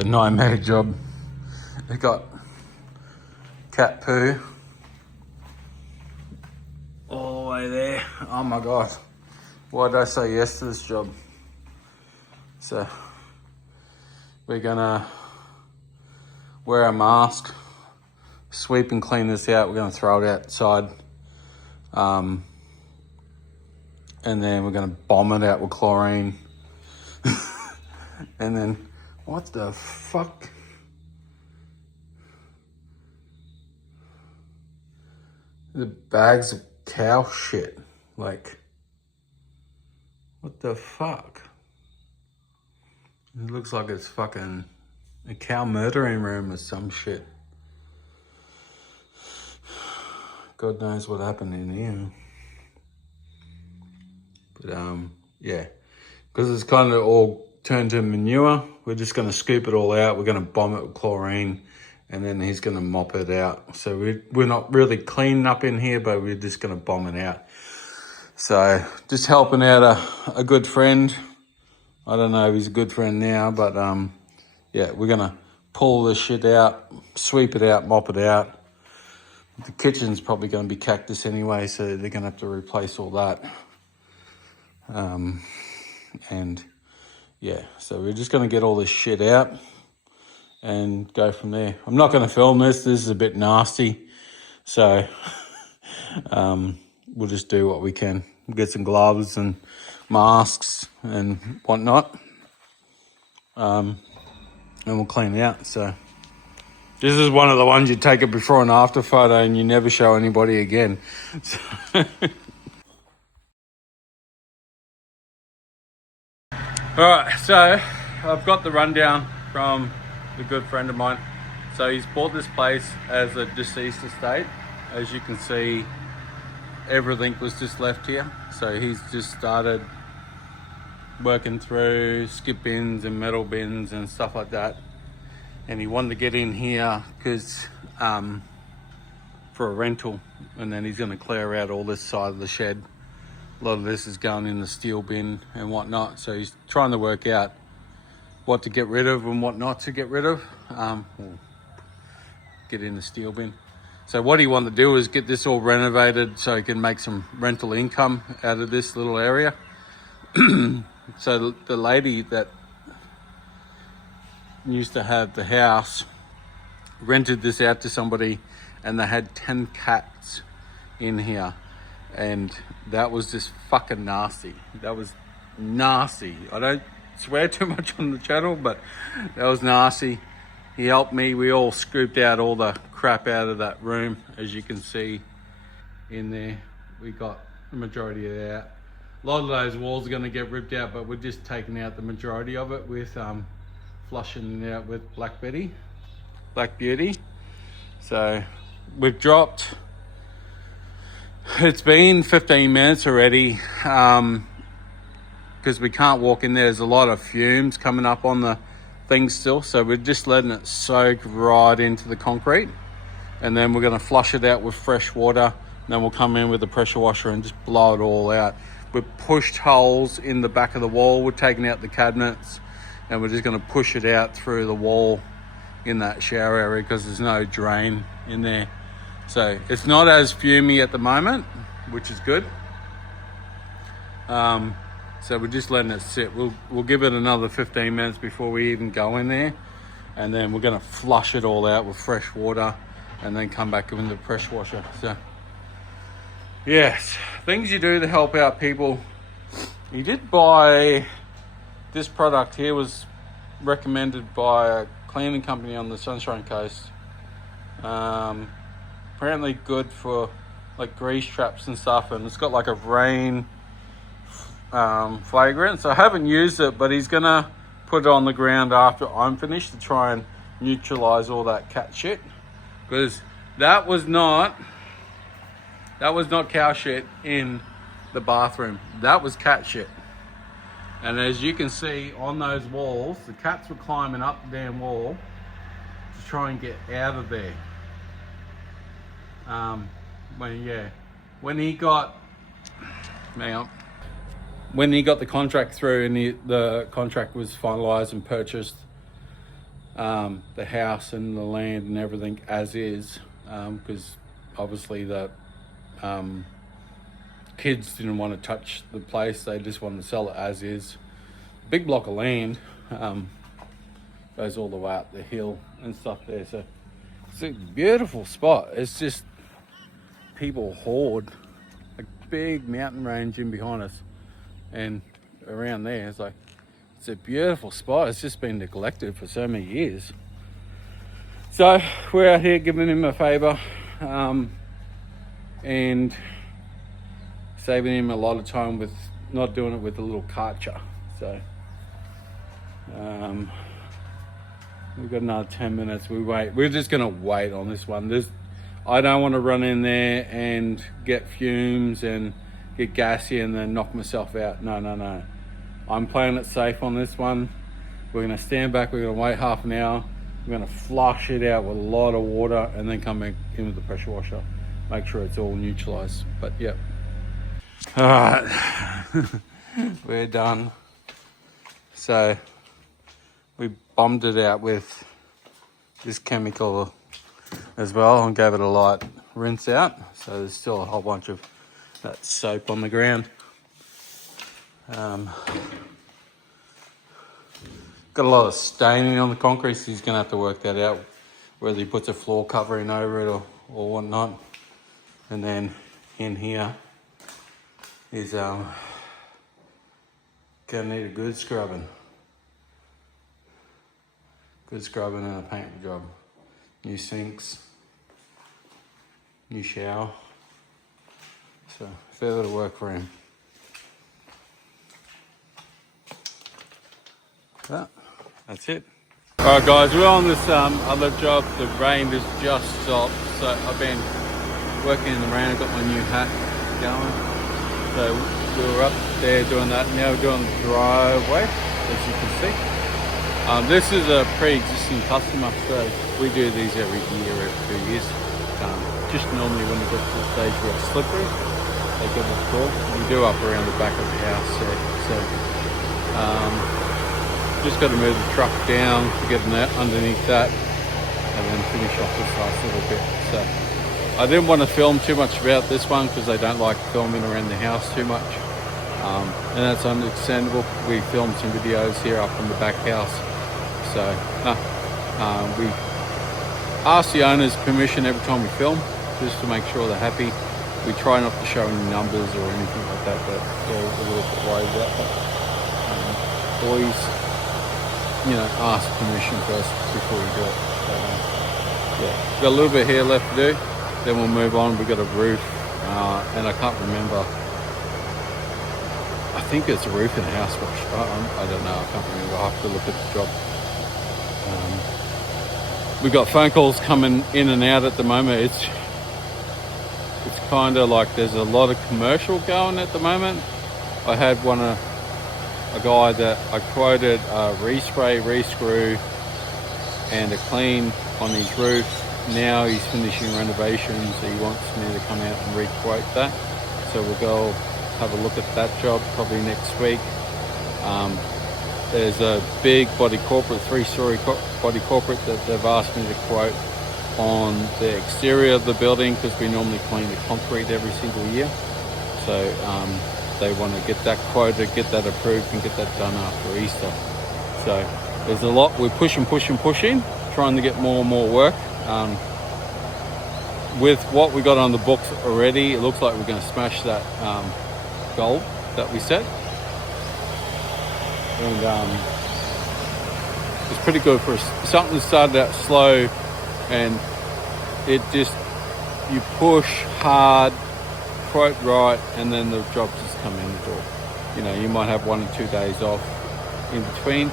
a nightmare job. They got cat poo all the way there. Oh my god, why did I say yes to this job? So we're gonna wear a mask, sweep and clean this out. We're gonna throw it outside, and then we're gonna bomb it out with chlorine. And then, what the fuck? The bags of cow shit. Like, what the fuck? It looks like it's fucking a cow murdering room or some shit. God knows what happened in here. But yeah, because it's kind of all turned to manure, we're just going to scoop it all out. We're going to bomb it with chlorine, and then he's going to mop it out. So we're not really cleaning up in here, but we're just going to bomb it out. So just helping out a good friend. I don't know if he's a good friend now, but yeah, we're going to pull this shit out, sweep it out, mop it out. The kitchen's probably going to be cactus anyway, so they're going to have to replace all that. And yeah, so we're just going to get all this shit out and go from there. I'm not going to film this. This is a bit nasty. So we'll just do what we can. We'll get some gloves and masks and whatnot. And we'll clean it out. So this is one of the ones you take a before and after photo and you never show anybody again. Alright, so I've got the rundown from a good friend of mine. So he's bought this place as a deceased estate. As you can see, everything was just left here. So he's just started working through skip bins and metal bins and stuff like that. And he wanted to get in here because for a rental, and then he's going to clear out all this side of the shed. A lot of this is going in the steel bin and whatnot. So he's trying to work out what to get rid of and what not to get rid of. Get in the steel bin. So what he wanted to do is get this all renovated so he can make some rental income out of this little area. So the lady that used to have the house rented this out to somebody, and they had 10 cats in here. And that was just fucking nasty. That was nasty. I don't swear too much on the channel, but that was nasty. He helped me. We all scooped out all the crap out of that room. As you can see in there, we got the majority of that. A lot of those walls are going to get ripped out, but we're just taking out the majority of it with flushing it out with Black Beauty. So we've dropped. It's been 15 minutes already because we can't walk in there. There's a lot of fumes coming up on the thing still. So we're just letting it soak right into the concrete. And then we're going to flush it out with fresh water. And then we'll come in with the pressure washer and just blow it all out. We've pushed holes in the back of the wall. We're taking out the cabinets. And we're just going to push it out through the wall in that shower area because there's no drain in there. So it's not as fumey at the moment, which is good. So we're just letting it sit. We'll give it another 15 minutes before we even go in there. And then we're going to flush it all out with fresh water and then come back in the pressure washer. So yes, things you do to help out people. You did buy this product here, was recommended by a cleaning company on the Sunshine Coast. Apparently good for like grease traps and stuff, and it's got like a rain fragrance. I haven't used it, but he's gonna put it on the ground after I'm finished to try and neutralize all that cat shit, because that was not cow shit in the bathroom. That was cat shit. And as you can see on those walls, the cats were climbing up the damn wall to try and get out of there. When he got the contract through and the contract was finalized and purchased, the house and the land and everything as is, because obviously the kids didn't want to touch the place. They just wanted to sell it as is. Big block of land, goes all the way up the hill and stuff there. So it's a beautiful spot. It's just people hoard a big mountain range in behind us and around there. It's a beautiful spot. It's just been neglected for so many years. So we're out here giving him a favour, and saving him a lot of time with not doing it with a little karcher. So we've got another 10 minutes. We're just gonna wait on this one. I don't want to run in there and get fumes and get gassy and then knock myself out. No. I'm playing it safe on this one. We're gonna stand back, we're gonna wait half an hour, we're gonna flush it out with a lot of water and then come back in with the pressure washer. Make sure it's all neutralized. But yep. All right, we're done. So we bombed it out with this chemical as well and gave it a light rinse out. So there's still a whole bunch of that soap on the ground. Got a lot of staining on the concrete, so he's gonna have to work that out, whether he puts a floor covering over it or whatnot. And then in here is gonna need a good scrubbing and a paint job. New sinks, new shower. So fair bit of work for him. That's it. Alright guys, we're on this other job. The rain has just stopped, so I've been working in the rain. I've got my new hat going. So we were up there doing that. Now we're doing the driveway, as you can see. This is a pre-existing customer, so we do these every year, every 2 years. Just normally when we get to the stage where it's slippery, they give us a call. We do up around the back of the house, so just got to move the truck down to get underneath that and then finish off this last little bit. So I didn't want to film too much about this one because I don't like filming around the house too much, and that's understandable. We filmed some videos here up in the back house, so we ask the owners permission every time we film just to make sure they're happy. We try not to show any numbers or anything like that they're a little bit worried about, but always ask permission first before you do it. So, yeah, got a little bit here left to do, then we'll move on. We've got a roof, and I can't remember. I think it's a roof and a house wash. I don't know, I can't remember. I'll have to look at the job. We've got phone calls coming in and out at the moment. It's kind of like there's a lot of commercial going at the moment. I had a guy that I quoted a respray, re-screw and a clean on his roof. Now he's finishing renovations. He wants me to come out and re-quote that. So we'll go have a look at that job probably next week. There's a big body corporate, 3-story body corporate that they've asked me to quote on the exterior of the building because we normally clean the concrete every single year. So they want to get that quoted, get that approved and get that done after Easter. So there's a lot. We're pushing, trying to get more and more work. With what we got on the books already, it looks like we're going to smash that goal that we set. And it's pretty good for something that started out slow, and it just, you push hard, quote right, and then the jobs just come in the door. You might have 1 or 2 days off in between,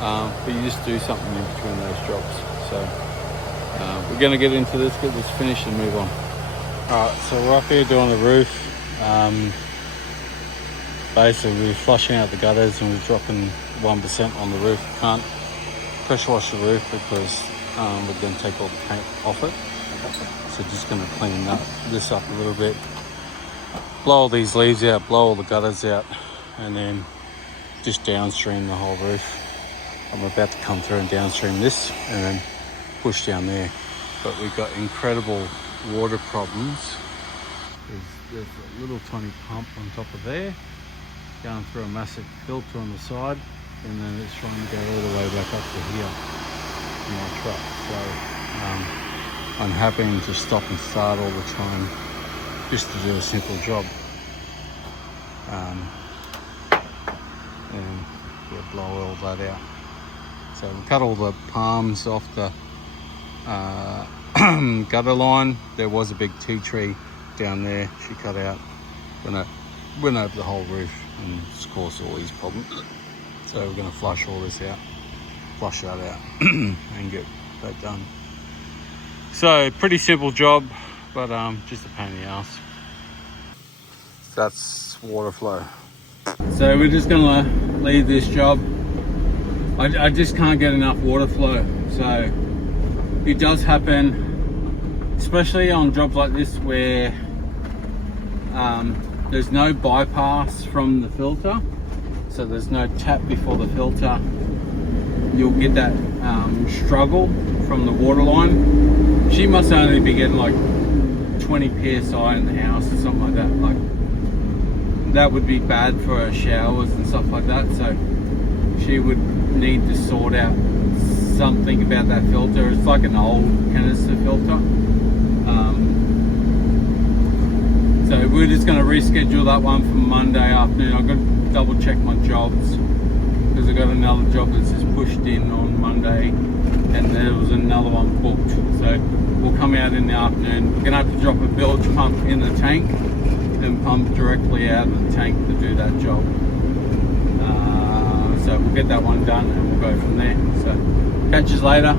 but you just do something in between those jobs. So we're going to get into this, get this finished and move on. Alright, so we're up here doing the roof. Basically we're flushing out the gutters and we're dropping 1% on the roof. Can't pressure wash the roof because we're going to take all the paint off it. So just going to clean this up a little bit. Blow all these leaves out, blow all the gutters out, and then just downstream the whole roof. I'm about to come through and downstream this and then push down there. But we've got incredible water problems. There's a little tiny pump on top of there, going through a massive filter on the side, and then it's trying to go all the way back up to here in my truck. So I'm having to stop and start all the time just to do a simple job. And we'll blow all that out. So we cut all the palms off the gutter line. There was a big tea tree down there she cut out. Went over the whole roof and it's caused all these problems. So we're going to flush all this out, flush that out and get that done. So pretty simple job, but just a pain in the ass. That's water flow. So we're just gonna leave this job. I just can't get enough water flow. So it does happen, especially on jobs like this where there's no bypass from the filter. So there's no tap before the filter. You'll get that struggle from the water line. She must only be getting like 20 psi in the house or something like that. Like, that would be bad for her showers and stuff like that. So she would need to sort out something about that filter. It's like an old canister filter. So we're just going to reschedule that one for Monday afternoon. I've got to double check my jobs because I've got another job that's just pushed in on Monday and there was another one booked. So we'll come out in the afternoon. We're going to have to drop a bilge pump in the tank and pump directly out of the tank to do that job. So we'll get that one done and we'll go from there. So catch us later.